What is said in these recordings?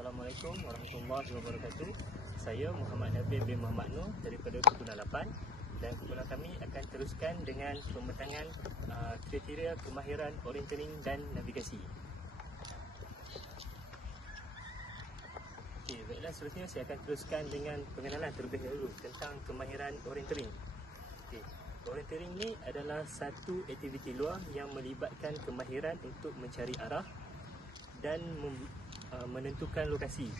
Assalamualaikum warahmatullahi wabarakatuh. Saya Muhammad Nabil bin Muhammad Nur daripada Kumpulan 8, dan kumpulan kami akan teruskan dengan pembentangan kriteria kemahiran orientering dan navigasi. Okey, baiklah, seterusnya saya akan teruskan dengan pengenalan terlebih dahulu tentang kemahiran orientering. Okey, orientering ni adalah satu aktiviti luar yang melibatkan kemahiran untuk mencari arah dan menentukan lokasi,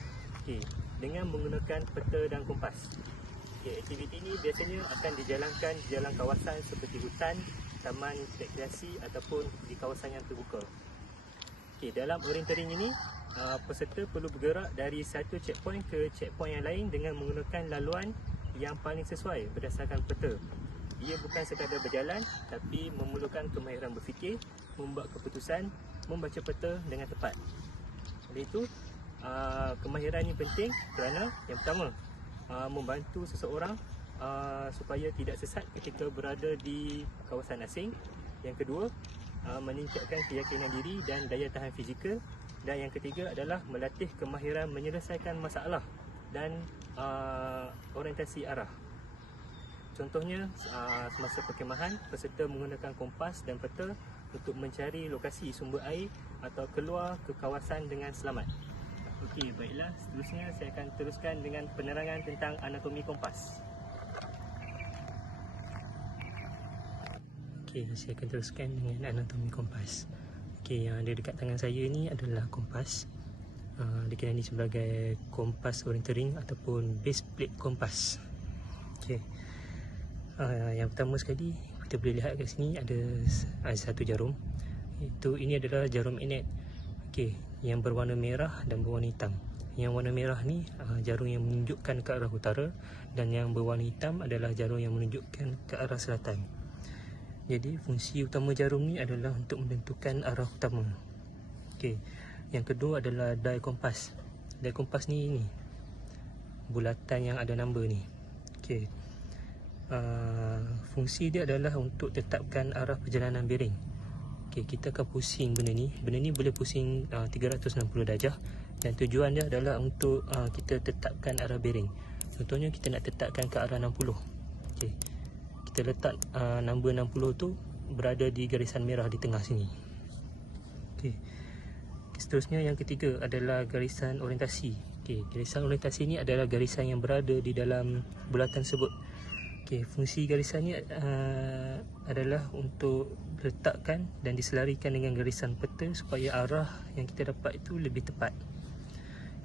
dengan menggunakan peta dan kompas. Aktiviti ini biasanya akan dijalankan di dalam kawasan seperti hutan, taman rekreasi ataupun di kawasan yang terbuka. Dalam orientering ini, peserta perlu bergerak dari satu checkpoint ke checkpoint yang lain dengan menggunakan laluan yang paling sesuai berdasarkan peta. Ia bukan sekadar berjalan, tapi memerlukan kemahiran berfikir, membuat keputusan, membaca peta dengan tepat. Oleh itu, kemahiran ini penting kerana yang pertama, membantu seseorang supaya tidak sesat ketika berada di kawasan asing. Yang kedua, meningkatkan keyakinan diri dan daya tahan fizikal. Dan yang ketiga adalah melatih kemahiran menyelesaikan masalah dan orientasi arah. Contohnya, semasa perkemahan, peserta menggunakan kompas dan peta untuk mencari lokasi sumber air atau keluar ke kawasan dengan selamat. Okey, baiklah, seterusnya saya akan teruskan dengan penerangan tentang anatomi kompas. Okey, saya akan teruskan dengan anatomi kompas. Okey, yang ada dekat tangan saya ni adalah kompas. Dikenali sebagai kompas orientering ataupun base plate kompas. Okey. Yang pertama sekali, kita boleh lihat kat sini ada satu jarum. Ini adalah jarum magnet. Okey, yang berwarna merah dan berwarna hitam. Yang warna merah ni jarum yang menunjukkan ke arah utara, dan yang berwarna hitam adalah jarum yang menunjukkan ke arah selatan. Jadi fungsi utama jarum ni adalah untuk menentukan arah utama. Okey, yang kedua adalah dial kompas. Dial kompas ni bulatan yang ada nombor ni. Okey. Fungsi dia adalah untuk tetapkan arah perjalanan bearing. Okey, kita akan pusing benda ni. Benda ni boleh pusing 360 darjah, dan tujuan dia adalah untuk kita tetapkan arah bearing. Contohnya kita nak tetapkan ke arah 60. Okey, kita letak nombor 60 tu berada di garisan merah di tengah sini. Okey, seterusnya yang ketiga adalah garisan orientasi. Okey, garisan orientasi ni adalah garisan yang berada di dalam bulatan tersebut. Okay, fungsi garisan ni adalah untuk letakkan dan diselarikan dengan garisan peta supaya arah yang kita dapat itu lebih tepat.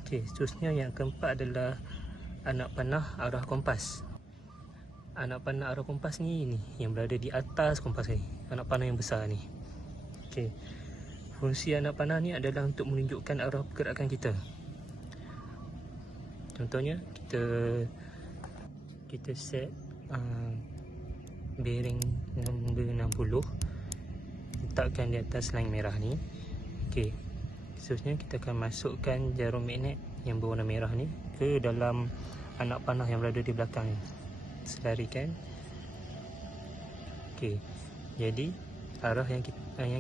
Okay, seterusnya yang keempat adalah anak panah arah kompas. Anak panah arah kompas ni yang berada di atas kompas ni, anak panah yang besar ni. Okay, fungsi anak panah ni adalah untuk menunjukkan arah pergerakan kita. Contohnya, kita set bearing nombor 60, letakkan di atas line merah ni. Okey, seterusnya kita akan masukkan jarum magnet yang berwarna merah ni ke dalam anak panah yang berada di belakang ni. Selarikan. Okey, jadi arah yang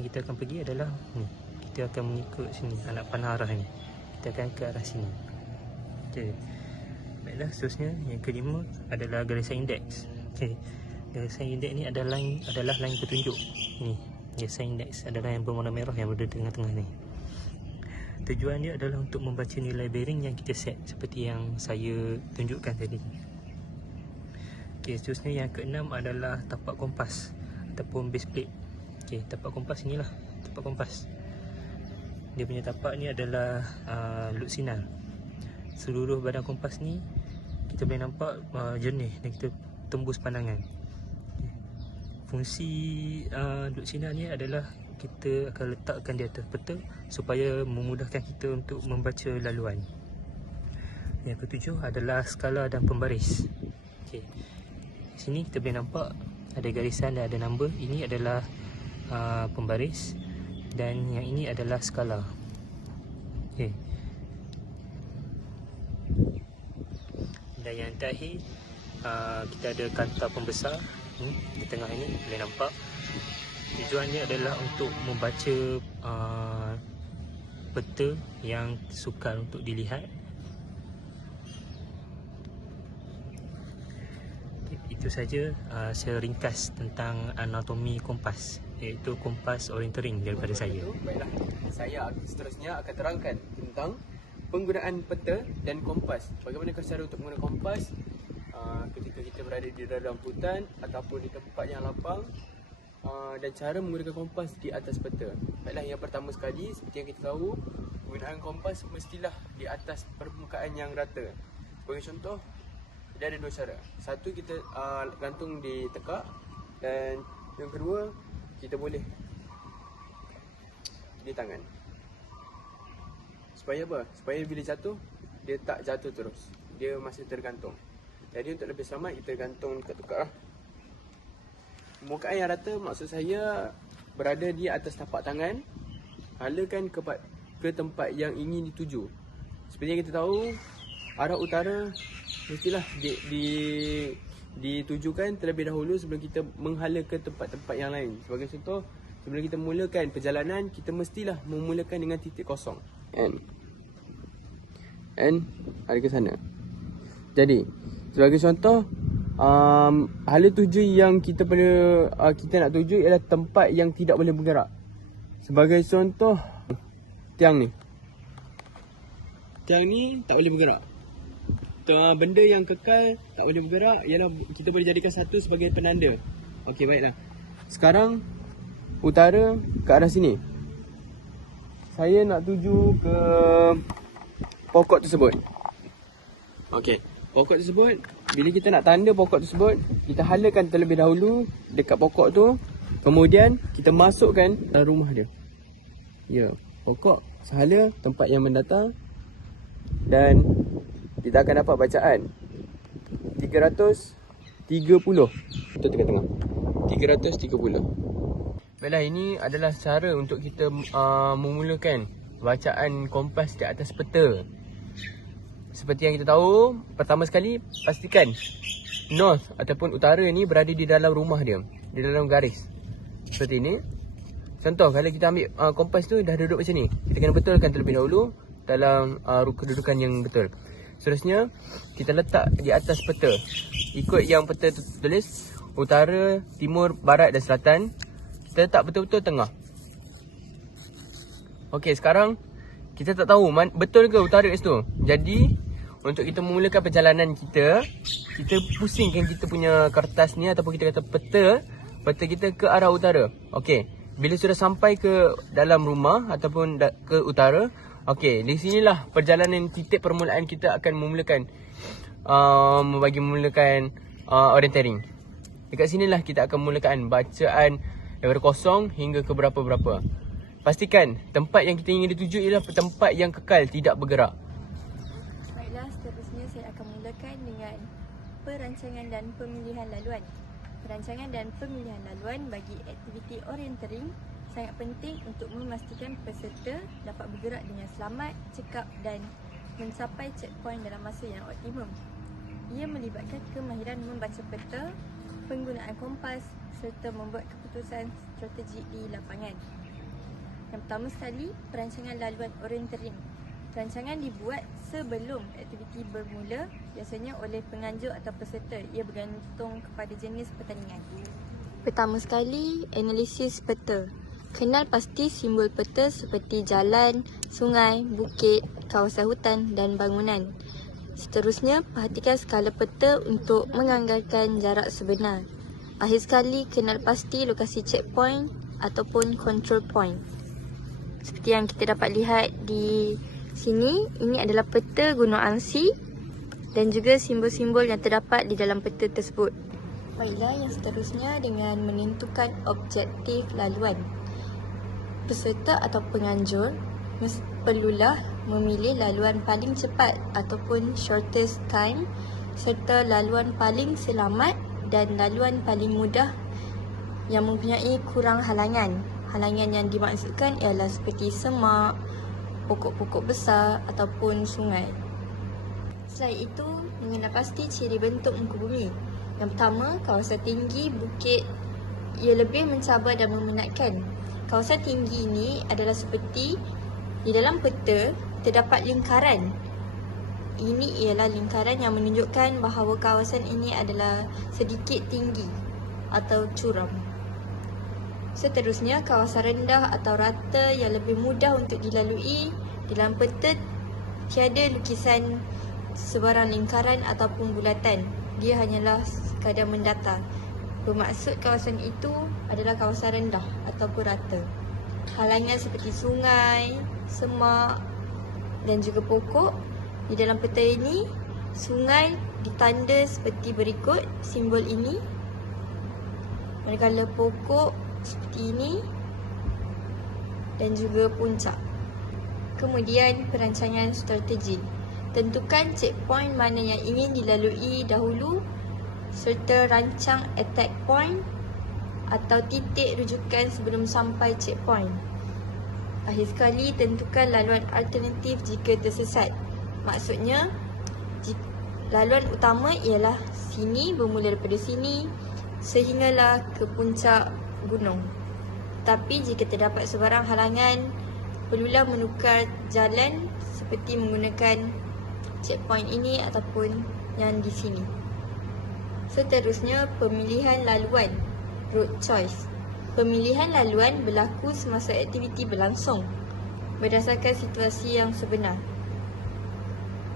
kita akan pergi adalah ni. Kita akan mengikut sini, anak panah arah ni. Kita akan ke arah sini. Okey. Baiklah, seterusnya yang kelima adalah garisan indeks. Okey, garisan indeks ni adalah line petunjuk. Ni, garisan indeks adalah yang berwarna merah yang berada di tengah-tengah ni. Tujuan dia adalah untuk membaca nilai bearing yang kita set seperti yang saya tunjukkan tadi. Okey, seterusnya yang keenam adalah tapak kompas ataupun base plate. Okey, tapak kompas inilah tapak kompas. Dia punya tapak ni adalah lut sinar. Seluruh badan kompas ni kita boleh nampak jernih dan kita tembus pandangan. Fungsi lut sinar ni adalah kita akan letakkan di atas peta supaya memudahkan kita untuk membaca laluan. Yang ketujuh adalah skala dan pembaris. Okey, di sini kita boleh nampak ada garisan dan ada nombor. Ini adalah pembaris, dan yang ini adalah skala. Okey. Dan yang terakhir, kita ada kanta pembesar di tengah ini, boleh nampak. Tujuannya adalah untuk membaca peta yang sukar untuk dilihat. Itu saja seringkas tentang anatomi kompas, iaitu kompas orientering daripada saya. Baiklah, saya seterusnya akan terangkan tentang penggunaan peta dan kompas. Bagaimanakah cara untuk menggunakan kompas ketika kita berada di dalam hutan ataupun di tempat yang lapang, dan cara menggunakan kompas di atas peta. Baiklah, yang pertama sekali, seperti yang kita tahu, penggunaan kompas mestilah di atas permukaan yang rata. Sebagai contoh, dia ada dua cara. Satu, kita gantung di tekak, dan yang kedua, kita boleh di tangan. Supaya apa? Supaya bila jatuh, dia tak jatuh terus, dia masih tergantung. Jadi untuk lebih selamat, kita gantung dekat tekak lah. Permukaan yang rata maksud saya berada di atas tapak tangan, halakan ke tempat yang ingin dituju. Seperti yang kita tahu, arah utara mestilah ditujukan terlebih dahulu sebelum kita menghala ke tempat-tempat yang lain. Sebagai contoh, sebelum kita mulakan perjalanan, kita mestilah memulakan dengan titik kosong. N ada ke sana. Jadi, sebagai contoh, hala tuju yang kita nak tuju ialah tempat yang tidak boleh bergerak. Sebagai contoh, tiang ni tak boleh bergerak. Benda yang kekal tak boleh bergerak ialah kita boleh jadikan satu sebagai penanda. Okey, baiklah. Sekarang utara ke arah sini. Saya nak tuju ke pokok tersebut. Okey, pokok tersebut, bila kita nak tanda pokok tersebut, kita halakan terlebih dahulu dekat pokok tu. Kemudian kita masukkan dalam rumah dia. Ya, pokok sehala tempat yang mendatang. Dan kita akan dapat bacaan 330. Betul tengah-tengah, 330. Baiklah, ini adalah cara untuk kita memulakan bacaan kompas di atas peta. Seperti yang kita tahu, pertama sekali pastikan north ataupun utara ni berada di dalam rumah dia, di dalam garis. Seperti ini. Contoh, kalau kita ambil kompas tu dah duduk macam ni, kita kena betulkan terlebih dahulu dalam kedudukan yang betul. Seterusnya, kita letak di atas peta. Ikut yang peta tu tulis, utara, timur, barat dan selatan. Kita letak betul-betul tengah. Okey, sekarang kita tak tahu betul ke utara kat situ. Jadi, untuk kita memulakan perjalanan kita pusingkan kita punya kertas ni ataupun kita kata peta kita ke arah utara. Okey, bila sudah sampai ke dalam rumah ataupun ke utara, okey, di sinilah perjalanan titik permulaan kita akan memulakan orientering. Dekat sinilah kita akan memulakan bacaan daripada kosong hingga ke berapa-berapa. Pastikan tempat yang kita ingin dituju ialah tempat yang kekal, tidak bergerak. Baiklah, seterusnya saya akan mulakan dengan perancangan dan pemilihan laluan. Perancangan dan pemilihan laluan bagi aktiviti orientering sangat penting untuk memastikan peserta dapat bergerak dengan selamat, cekap dan mencapai checkpoint dalam masa yang optimum. Ia melibatkan kemahiran membaca peta, penggunaan kompas serta membuat keputusan strategik di lapangan. Yang pertama sekali, perancangan laluan orientering. Rancangan dibuat sebelum aktiviti bermula, biasanya oleh penganjur atau peserta. Ia bergantung kepada jenis pertandingan. Pertama sekali, analisis peta. Kenal pasti simbol peta seperti jalan, sungai, bukit, kawasan hutan dan bangunan. Seterusnya, perhatikan skala peta untuk menganggarkan jarak sebenar. Akhir sekali, kenal pasti lokasi checkpoint ataupun control point. Seperti yang kita dapat lihat di sini, ini adalah peta Gunung Angsi dan juga simbol-simbol yang terdapat di dalam peta tersebut. Baiklah, yang seterusnya dengan menentukan objektif laluan. Peserta atau penganjur perlulah memilih laluan paling cepat ataupun shortest time serta laluan paling selamat dan laluan paling mudah yang mempunyai kurang halangan. Halangan yang dimaksudkan ialah seperti semak, pokok-pokok besar ataupun sungai. Selain itu, mengenal pasti ciri bentuk muka bumi. Yang pertama, kawasan tinggi, bukit, ia lebih mencabar dan memenatkan. Kawasan tinggi ini adalah seperti Di dalam peta terdapat lingkaran. Ini ialah lingkaran yang menunjukkan bahawa kawasan ini adalah sedikit tinggi atau curam. Seterusnya, kawasan rendah atau rata yang lebih mudah untuk dilalui. Dalam peta tiada lukisan sebarang lingkaran ataupun bulatan. Dia hanyalah sekadar mendata. Bermaksud kawasan itu adalah kawasan rendah ataupun rata. Halangan seperti sungai, semak dan juga pokok. Di dalam peta ini, sungai ditanda seperti berikut simbol ini. Manakala pokok seperti ini dan juga puncak. Kemudian perancangan strategi. Tentukan checkpoint mana yang ingin dilalui dahulu serta rancang attack point atau titik rujukan sebelum sampai checkpoint. Akhir sekali, tentukan laluan alternatif jika tersesat. Maksudnya, laluan utama ialah sini, bermula daripada sini sehinggalah ke puncak gunung. Tapi jika terdapat sebarang halangan, perlulah menukar jalan seperti menggunakan checkpoint ini ataupun yang di sini. Seterusnya, pemilihan laluan, road choice. Pemilihan laluan berlaku semasa aktiviti berlangsung berdasarkan situasi yang sebenar.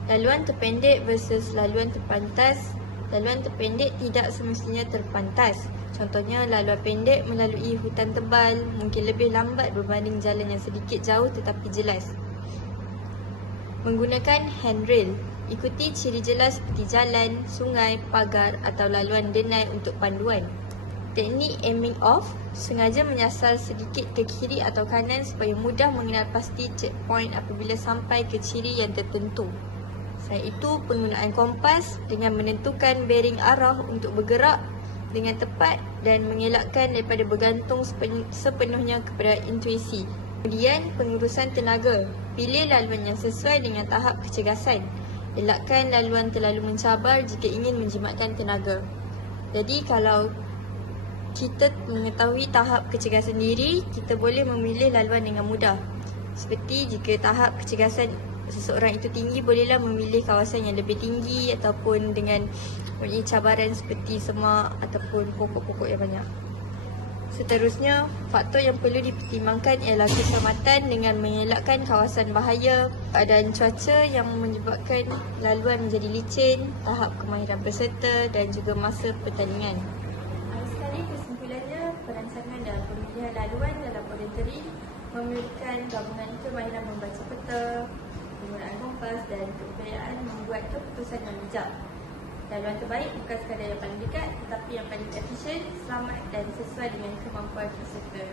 Laluan terpendek versus laluan terpantas. Laluan terpendek tidak semestinya terpantas. Contohnya, laluan pendek melalui hutan tebal mungkin lebih lambat berbanding jalan yang sedikit jauh tetapi jelas. Menggunakan handrail. Ikuti ciri jelas seperti jalan, sungai, pagar atau laluan denai untuk panduan. Teknik aiming off, sengaja menyasar sedikit ke kiri atau kanan supaya mudah mengenal pasti checkpoint apabila sampai ke ciri yang tertentu. Selain itu, penggunaan kompas dengan menentukan bearing arah untuk bergerak dengan tepat dan mengelakkan daripada bergantung sepenuhnya kepada intuisi. Kemudian, pengurusan tenaga. Pilih laluan yang sesuai dengan tahap kecergasan. Elakkan laluan terlalu mencabar jika ingin menjimatkan tenaga. Jadi, kalau kita mengetahui tahap kecergasan diri, kita boleh memilih laluan dengan mudah. Seperti jika tahap kecergasan seseorang itu tinggi, bolehlah memilih kawasan yang lebih tinggi ataupun dengan mempunyai cabaran seperti semak ataupun pokok-pokok yang banyak. Seterusnya, faktor yang perlu dipertimbangkan ialah keselamatan dengan mengelakkan kawasan bahaya, keadaan cuaca yang menyebabkan laluan menjadi licin, tahap kemahiran peserta dan juga masa pertandingan. Sekali kesimpulannya, perancangan dan pemilihan laluan dalam orientering memerlukan gabungan kemahiran membaca peta, penggunaan kompas dan keupayaan membuat keputusan yang bijak. Laluan terbaik bukan sekadar yang paling dekat tetapi yang paling efisien, selamat dan sesuai dengan kemampuan peserta.